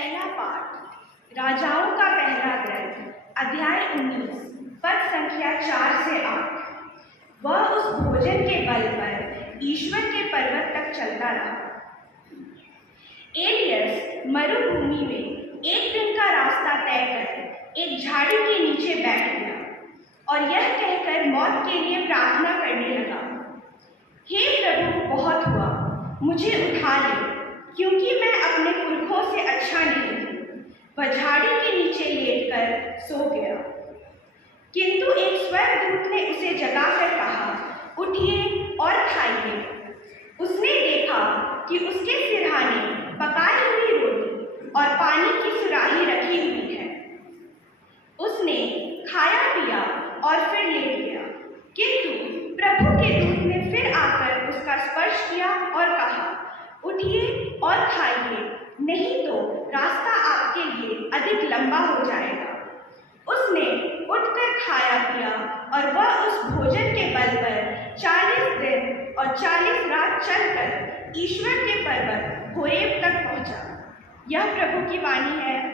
पहला पाठ राजाओं का पहला ग्रंथ अध्याय 19 पद संख्या 4 से 8। वह उस भोजन के बल पर ईश्वर के पर्वत तक चलता रहा। एलियस मरुभूमि में एक दिन का रास्ता तय कर एक झाड़ी के नीचे बैठ गया और यह कहकर मौत के लिए प्रार्थना करने लगा, हे प्रभु, बहुत हुआ, मुझे उठा ले, क्योंकि मैं अपने पुरखों से अच्छा नहीं हूँ। वह झाड़ी के नीचे लेटकर सो गया। किंतु एक स्वर्गदूत ने उसे जगाकर कहा, उठिए और खाइए। उसने देखा कि उसके सिरहाने पकाई हुई रोटी और पानी की सुराही रखी हुई है। उसने खाया पिया और फिर लेट गया। किंतु प्रभु के दूत ने फिर आकर उसका स्पर्श किया और कहा, उठिए और खाइए, नहीं तो रास्ता आपके लिए अधिक लंबा हो जाएगा। उसने उठकर खाया पिया और वह उस भोजन के बल पर 40 दिन और 40 रात चलकर ईश्वर के पर्वत होरेब तक पहुंचा। यह प्रभु की वाणी है।